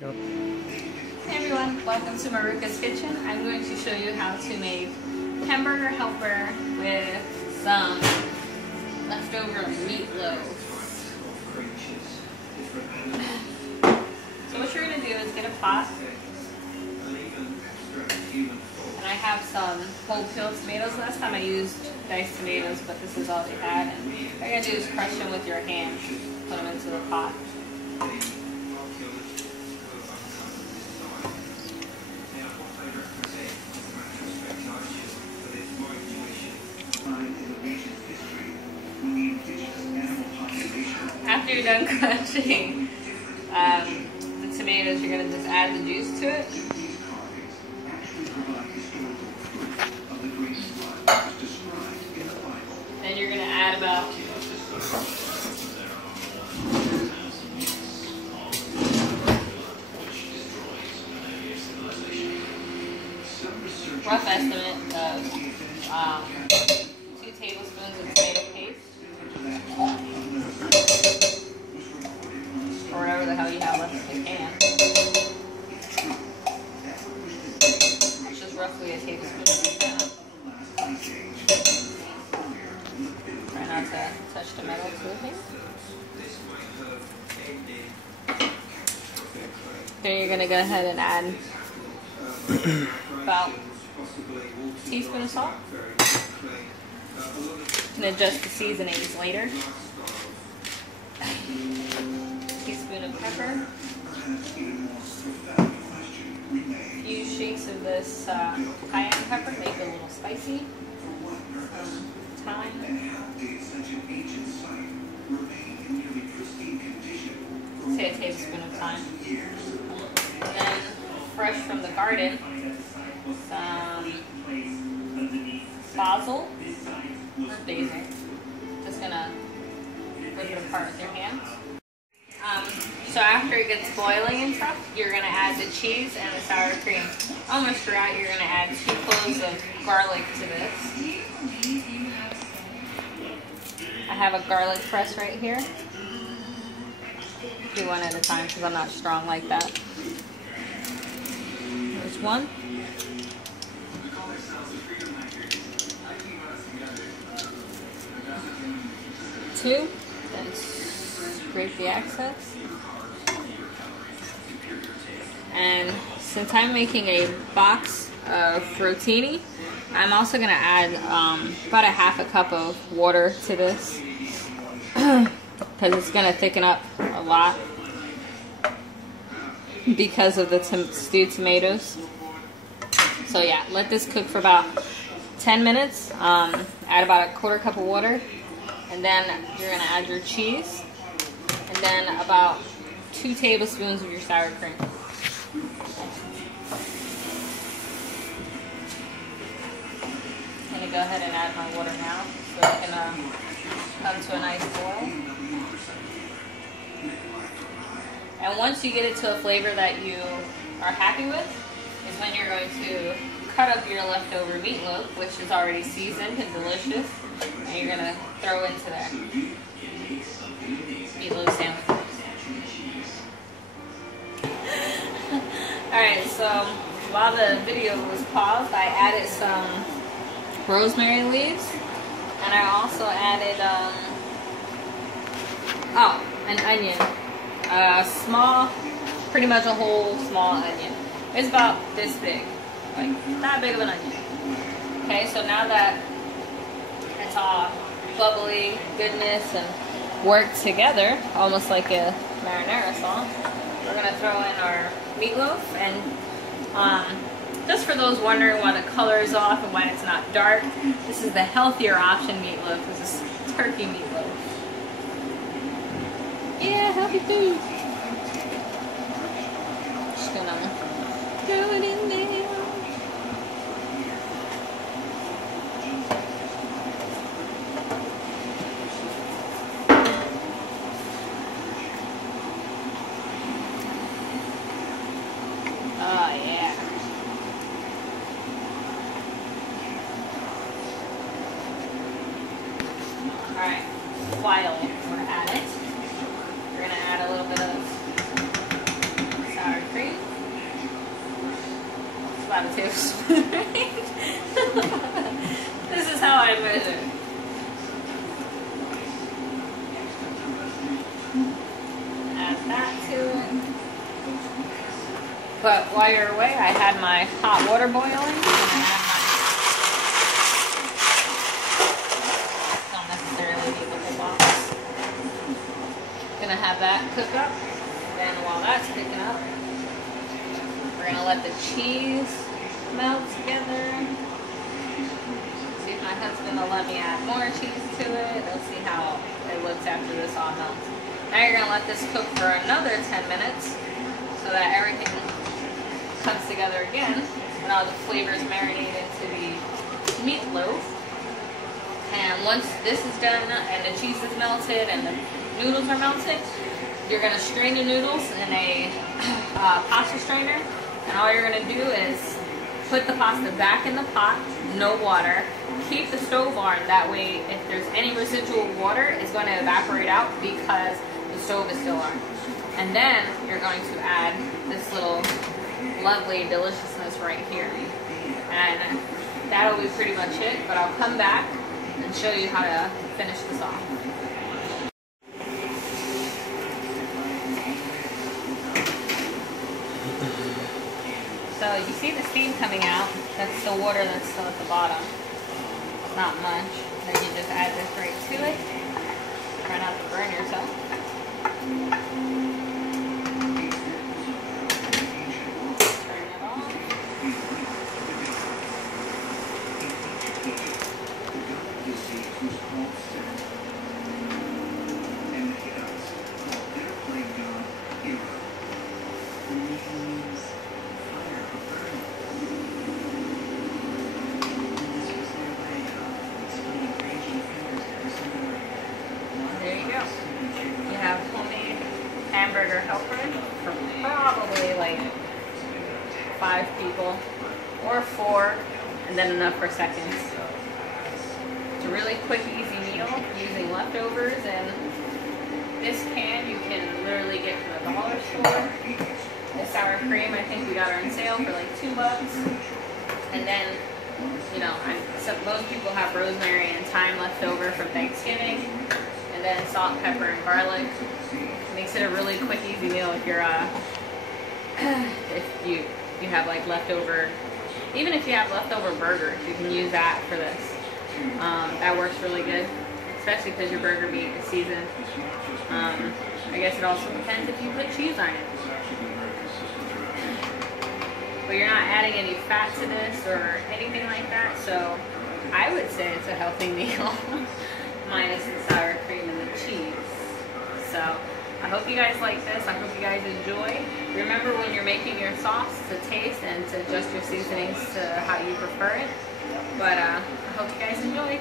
Yep. Hey everyone, welcome to Maruka's Kitchen. I'm going to show you how to make hamburger helper with some leftover meatloaf. So what you're going to do is get a pot, and I have some whole peeled tomatoes. Last time I used diced tomatoes, but this is all they had. And what you're going to do is crush them with your hands, put them into the pot. After you're done crushing the tomatoes, you're going to just add the juice to it. Then you're going to add about rough estimate of 2 tablespoons of tomato paste. Or whatever the hell you have left in the can. It's just roughly a tablespoon. Try not to touch the metal too big. Then you're going to go ahead and add about a teaspoon of salt. You can adjust the seasonings later. Teaspoon of pepper, a few shakes of this cayenne pepper, make it a little spicy, thyme, say a tablespoon of thyme, and then fresh from the garden, some basil or basil. Just gonna rip it apart with your hands. So after it gets boiling and stuff, you're going to add the cheese and the sour cream. Almost forgot, you're going to add 2 cloves of garlic to this. I have a garlic press right here. Do one at a time because I'm not strong like that. There's 1. 2. Then scrape the excess. And since I'm making a box of rotini, I'm also going to add about a half a cup of water to this because it's going to thicken up a lot because of the stewed tomatoes. So yeah, let this cook for about 10 minutes. Add about a 1/4 cup of water, and then you're going to add your cheese, and then about 2 tablespoons of your sour cream. I'm going to go ahead and add my water now so it can come to a nice boil. And once you get it to a flavor that you are happy with is when you're going to cut up your leftover meatloaf, which is already seasoned and delicious, and you're going to throw into that meatloaf sandwich. Alright, so while the video was paused, I added some rosemary leaves, and I also added an onion, small, pretty much a whole small onion. It's about this big, like not big of an onion. Okay, so now that it's all bubbly goodness and worked together, almost like a marinara sauce, we're gonna throw in our meatloaf. And just for those wondering why the color is off and why it's not dark, this is the healthier option meatloaf. This is turkey meatloaf. Yeah, healthy food. Just gonna throw it in there. Oh yeah. Alright, while we're at it, we're going to add a little bit of sour cream. about a tablespoon, right? This is how I measure. Add that to it. But while you're away, I had my hot water boiling. And I had my, don't necessarily need the whole box. Gonna have that cook up. Then while that's cooking up, we're gonna let the cheese melt together. See if my husband will let me add more cheese to it. Let's see how it looks after this all melts. Now you're gonna let this cook for another 10 minutes so that everything comes together again and all the flavors marinate into the meatloaf. And once this is done and the cheese is melted and the noodles are melted, you're going to strain the noodles in a pasta strainer, and all you're going to do is put the pasta back in the pot, no water, keep the stove on, that way if there's any residual water, it's going to evaporate out because the stove is still on. And then you're going to add this little lovely deliciousness right here. And that'll be pretty much it, but I'll come back and show you how to finish this off. So you see the steam coming out, that's the water that's still at the bottom. It's not much. Then you just add this right to it. Try not to burn yourself. Turn it on. Hamburger helper for probably like 5 people or 4, and then enough for seconds. It's a really quick, easy meal using leftovers, and this can you can literally get from the dollar store. The sour cream, I think we got her on sale for like $2. And then, you know, most people have rosemary and thyme left over from Thanksgiving, and then salt, pepper, and garlic. Makes it a really quick, easy meal if you're if you have like leftover, even if you have leftover burgers, you can use that for this. That works really good, especially because your burger meat is seasoned. I guess it also depends if you put cheese on it. But you're not adding any fat to this or anything like that, so I would say it's a healthy meal, minus the sour cream and the cheese. So I hope you guys like this. I hope you guys enjoy. Remember, when you're making your sauce, to taste and to adjust your seasonings to how you prefer it. But I hope you guys enjoy.